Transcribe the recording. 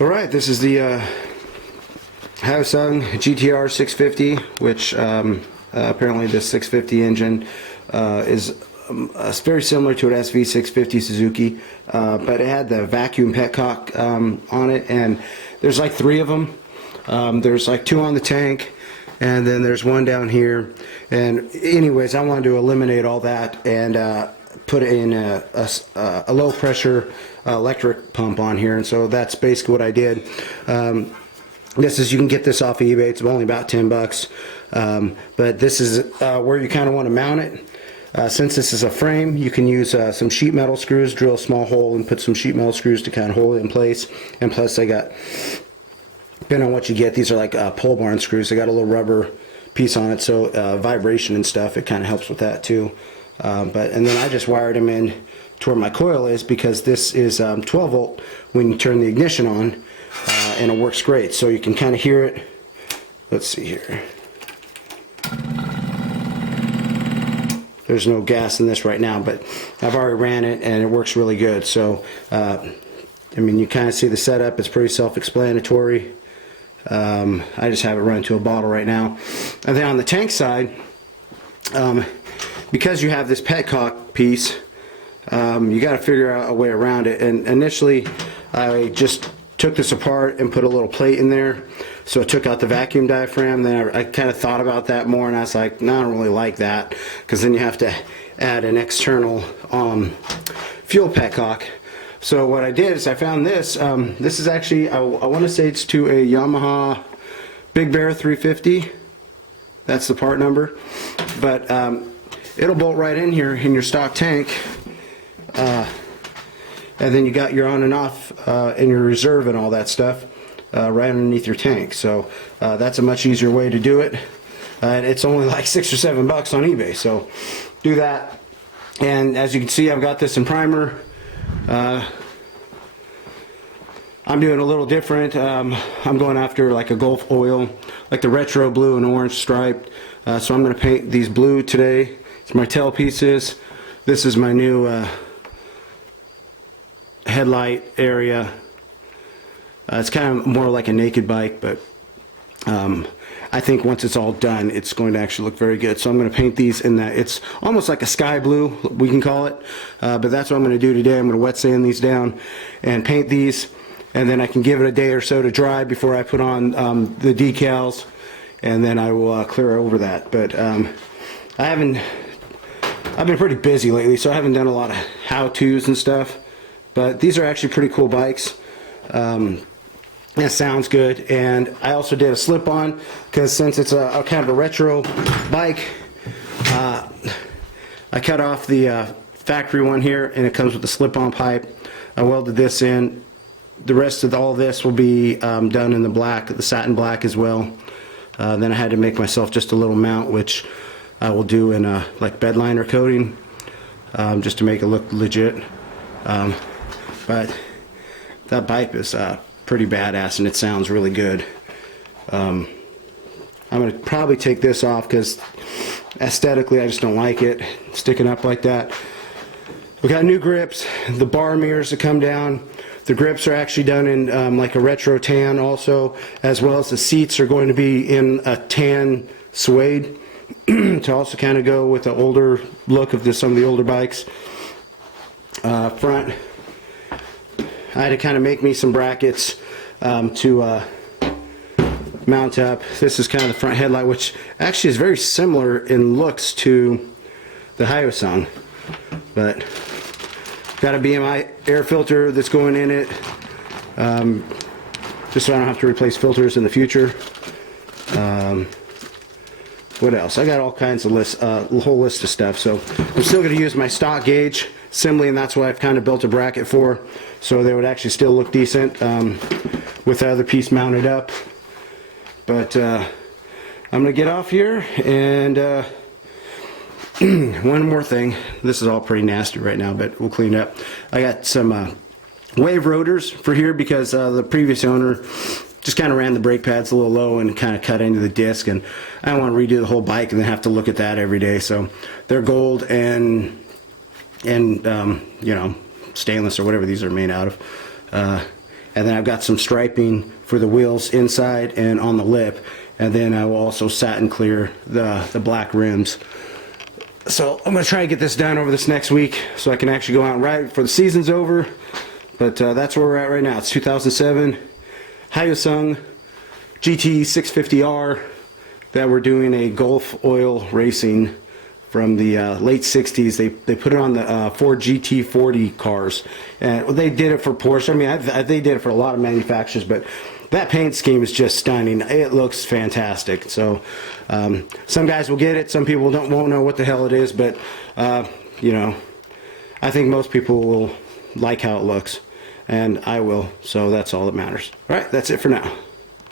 Alright, this is the Hyosung GT650, which apparently this 650 engine is very similar to an SV650 Suzuki, but it had the vacuum petcock on it, and there's like 3 of them. There's like 2 on the tank, and then there's 1 down here. And anyways, I wanted to eliminate all that and put in a low pressure electric pump on here, and so that's basically what I did. This is, you can get this off of eBay. It's only about 10 bucks, but this is where you kind of want to mount it. Since this is a frame, you can use some sheet metal screws, drill a small hole and put some sheet metal screws to kind of hold it in place. And plus I got, depending on what you get, these are like pole barn screws. They got a little rubber piece on it, so vibration and stuff, it kind of helps with that too. And then I just wired them in to where my coil is, because this is 12 volt when you turn the ignition on, and it works great. So you can kind of hear it. Let's see here. There's no gas in this right now, but I've already ran it and it works really good. So I mean, you kind of see the setup. It's pretty self-explanatory. I just have it run to a bottle right now. And then on the tank side, because you have this petcock piece, you got to figure out a way around it. And initially I just took this apart and put a little plate in there, so I took out the vacuum diaphragm. Then I kind of thought about that more, and I was like, no, I don't really like that, because then you have to add an external fuel petcock. So what I did is I found this. This is actually, I want to say it's to a Yamaha Big Bear 350. That's the part number, but it'll bolt right in here in your stock tank. And then you got your on and off and your reserve and all that stuff right underneath your tank. So that's a much easier way to do it. And it's only like 6 or 7 bucks on eBay. So do that. And as you can see, I've got this in primer. I'm doing a little different. I'm going after like a Gulf oil, like the retro blue and orange striped. So I'm going to paint these blue today. It's my tail pieces. This is my new headlight area. It's kind of more like a naked bike, but I think once it's all done, it's going to actually look very good. So I'm going to paint these in that, it's almost like a sky blue, we can call it, but that's what I'm going to do today. I'm going to wet sand these down and paint these, and then I can give it a day or so to dry before I put on the decals, and then I will clear over that. But I've been pretty busy lately, so I haven't done a lot of how-tos and stuff. But these are actually pretty cool bikes. It sounds good. And I also did a slip-on, because since it's a kind of a retro bike, I cut off the factory one here, and it comes with a slip-on pipe. I welded this in. The rest of all this will be done in the black, the satin black as well. Then I had to make myself just a little mount, which I will do in like bed liner coating, just to make it look legit. But that bike is pretty badass, and it sounds really good. I'm going to probably take this off, because aesthetically I just don't like it sticking up like that. We got new grips, the bar mirrors that come down. The grips are actually done in like a retro tan also, as well as the seats are going to be in a tan suede to also kind of go with the older look of some of the older bikes. Front, I had to kind of make me some brackets to mount up. This is kind of the front headlight, which actually is very similar in looks to the Hyosung, but got a BMI air filter that's going in it, just so I don't have to replace filters in the future. What else? I got all kinds of lists, a whole list of stuff. So I'm still going to use my stock gauge assembly, and that's what I've kind of built a bracket for, so they would actually still look decent with the other piece mounted up. But I'm going to get off here, and one more thing. This is all pretty nasty right now, but we'll clean it up. I got some wave rotors for here, because the previous owner just kind of ran the brake pads a little low and kind of cut into the disc, and I don't want to redo the whole bike and then have to look at that every day. So they're gold and you know, stainless or whatever these are made out of. and then I've got some striping for the wheels inside and on the lip, and then I will also satin clear the black rims. So I'm going to try to get this done over this next week so I can actually go out and ride before the season's over. But that's where we're at right now. It's 2007 Hyosung GT650r that we're doing a Gulf oil racing from the late 60s. They put it on the Ford GT40 cars. And they did it for Porsche. I mean, they did it for a lot of manufacturers, but that paint scheme is just stunning. It looks fantastic. So some guys will get it. Some people won't know what the hell it is, but you know, I think most people will like how it looks, and I will. So that's all that matters. All right, that's it for now.